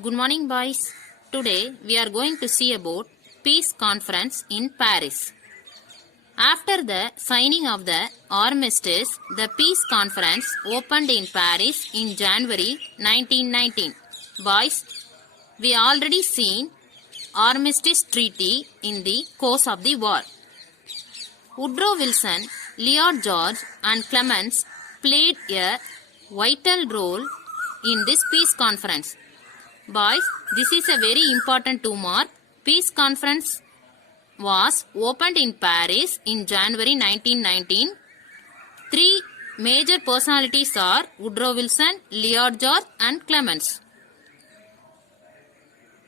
Good morning, boys. Today we are going to see about peace conference in Paris. After the signing of the armistice, the peace conference opened in Paris in January 1919. Boys, we already seen armistice treaty in the course of the war. Woodrow Wilson, Lloyd George and Clements played a vital role in this peace conference. Boys, this is a very important 2-mark. Peace conference was opened in Paris in January 1919. Three major personalities are Woodrow Wilson, Lloyd George and Clements.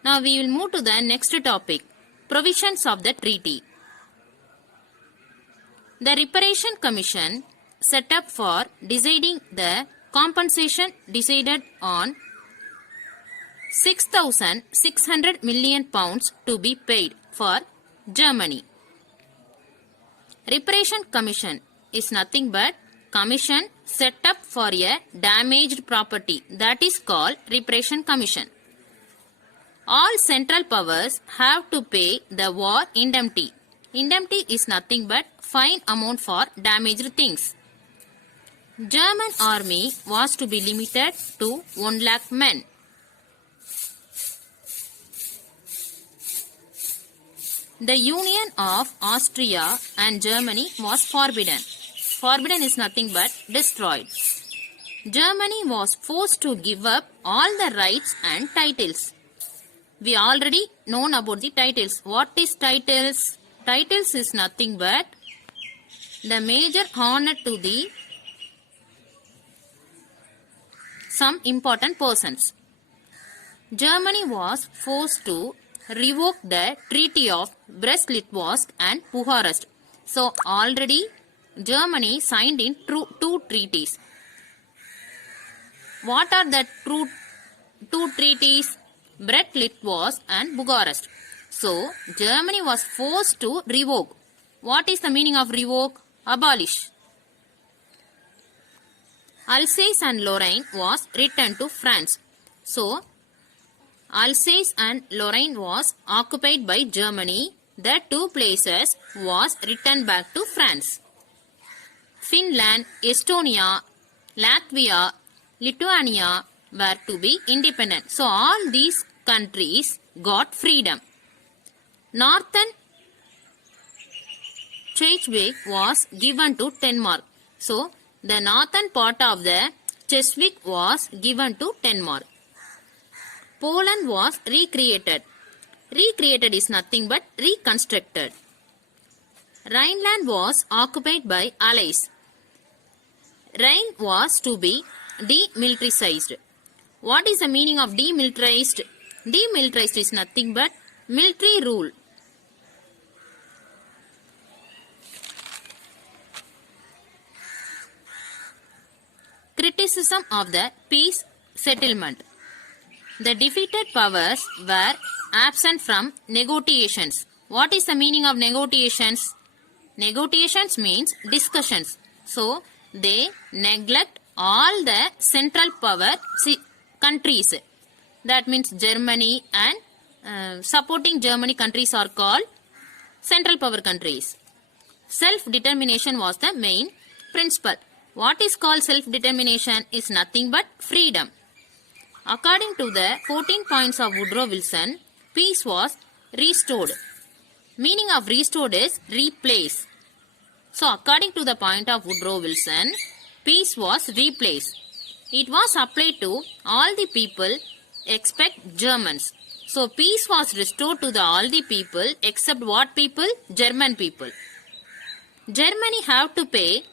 Now we will move to the next topic, provisions of the treaty. The Reparation Commission set up for deciding the compensation decided on 6,600 million pounds to be paid for Germany. Reparation Commission is nothing but commission set up for a damaged property, that is called Reparation Commission. All central powers have to pay the war indemnity. Indemnity is nothing but fine amount for damaged things. German army was to be limited to 1 lakh men. The union of Austria and Germany was forbidden. Forbidden is nothing but destroyed. Germany was forced to give up all the rights and titles. We already known about the titles. What is titles? Titles is nothing but the major honor to the some important persons. Germany was forced to revoke the Treaty of Brest-Litovsk and Bucharest. So already Germany signed in two treaties. What are the two treaties? Brest-Litovsk and Bucharest. So Germany was forced to revoke. What is the meaning of revoke? Abolish. Alsace and Lorraine was returned to France. So Alsace and Lorraine was occupied by Germany. The two places was returned back to France. Finland, Estonia, Latvia, Lithuania were to be independent. So all these countries got freedom. Northern Schleswig was given to Denmark. So the northern part of the Schleswig was given to Denmark. Poland was recreated. Recreated is nothing but reconstructed. Rhineland was occupied by Allies. Rhine was to be demilitarized. What is the meaning of demilitarized? Demilitarized is nothing but military rule. Criticism of the peace settlement. The defeated powers were absent from negotiations. What is the meaning of negotiations? Negotiations means discussions. So, they neglect all the central power countries. That means Germany and supporting Germany countries are called central power countries. Self-determination was the main principle. What is called self-determination is nothing but freedom. According to the 14 points of Woodrow Wilson, peace was restored. Meaning of restored is replace. So according to the point of Woodrow Wilson, peace was replaced. It was applied to all the people except Germans. So peace was restored to all the people except what people? German people. Germany have to pay,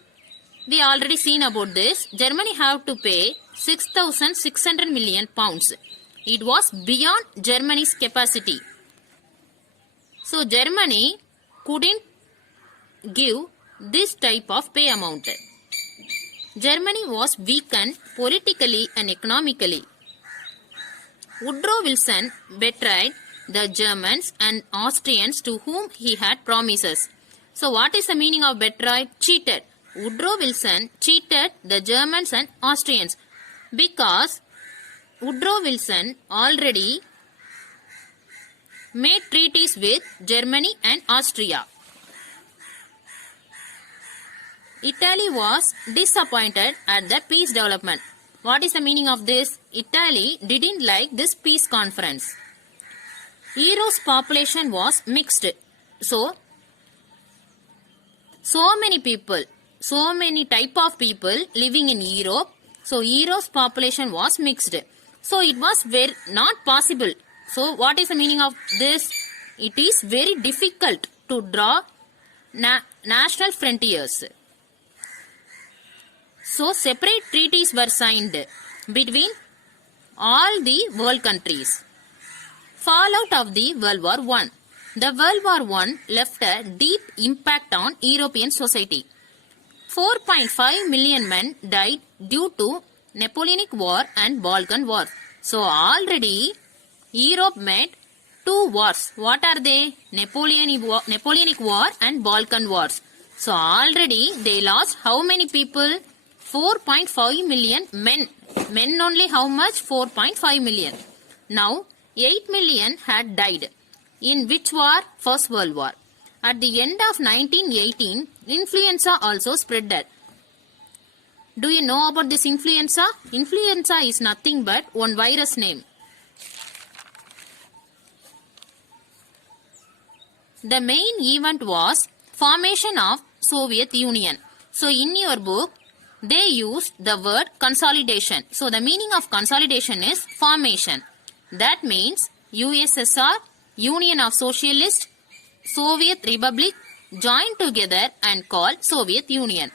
we already seen about this, Germany have to pay 6,600 million pounds. It was beyond Germany's capacity. So Germany couldn't give this type of pay amount. Germany was weakened politically and economically. Woodrow Wilson betrayed the Germans and Austrians to whom he had promises. So what is the meaning of betrayed? Cheated. Woodrow Wilson cheated the Germans and Austrians because Woodrow Wilson already made treaties with Germany and Austria. Italy was disappointed at the peace development. What is the meaning of this? Italy didn't like this peace conference. Europe's population was mixed. So many people, so many type of people living in Europe. So Europe's population was mixed. So it was very not possible. So what is the meaning of this? It is very difficult to draw national frontiers. So separate treaties were signed between all the world countries. Fallout of the World War I. The World War I left a deep impact on European society. 4.5 million men died due to Napoleonic War and Balkan War. So already Europe met two wars. What are they? Napoleonic War and Balkan Wars. So already they lost how many people? 4.5 million men. Men only how much? 4.5 million. Now 8 million had died. In which war? First World War. At the end of 1918, influenza also spread. Do you know about this influenza? Influenza is nothing but one virus name. The main event was formation of Soviet Union. So in your book, they used the word consolidation. So the meaning of consolidation is formation. That means USSR, Union of Socialist, Soviet Republic joined together and called Soviet Union.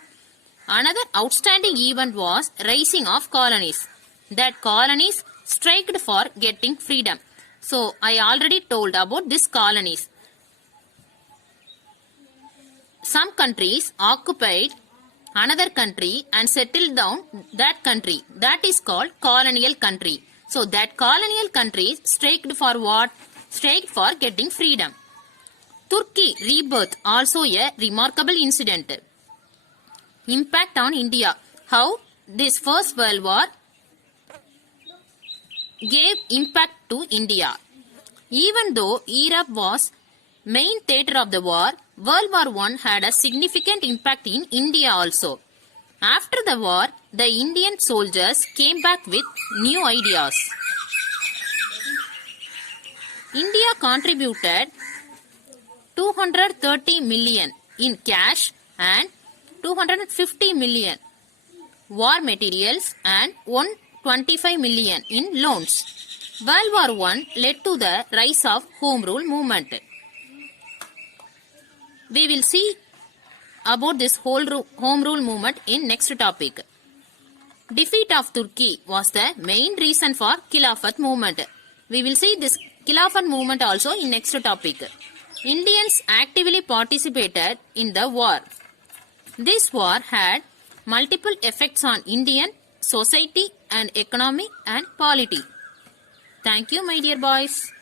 Another outstanding event was rising of colonies. That colonies striked for getting freedom. So I already told about these colonies. Some countries occupied another country and settled down that country. That is called colonial country. So that colonial country striked for what? Striked for getting freedom. Turkey rebirth, also a remarkable incident. Impact on India. How this First World War gave impact to India. Even though Europe was main theatre of the war, World War I had a significant impact in India also. After the war, the Indian soldiers came back with new ideas. India contributed 230 million in cash and 250 million war materials and 125 million in loans. World War I led to the rise of Home Rule movement. We will see about this whole Home Rule movement in next topic. Defeat of Turkey was the main reason for Khilafat movement. We will see this Khilafat movement also in next topic. Indians actively participated in the war. This war had multiple effects on Indian society and economy and polity. Thank you, my dear boys.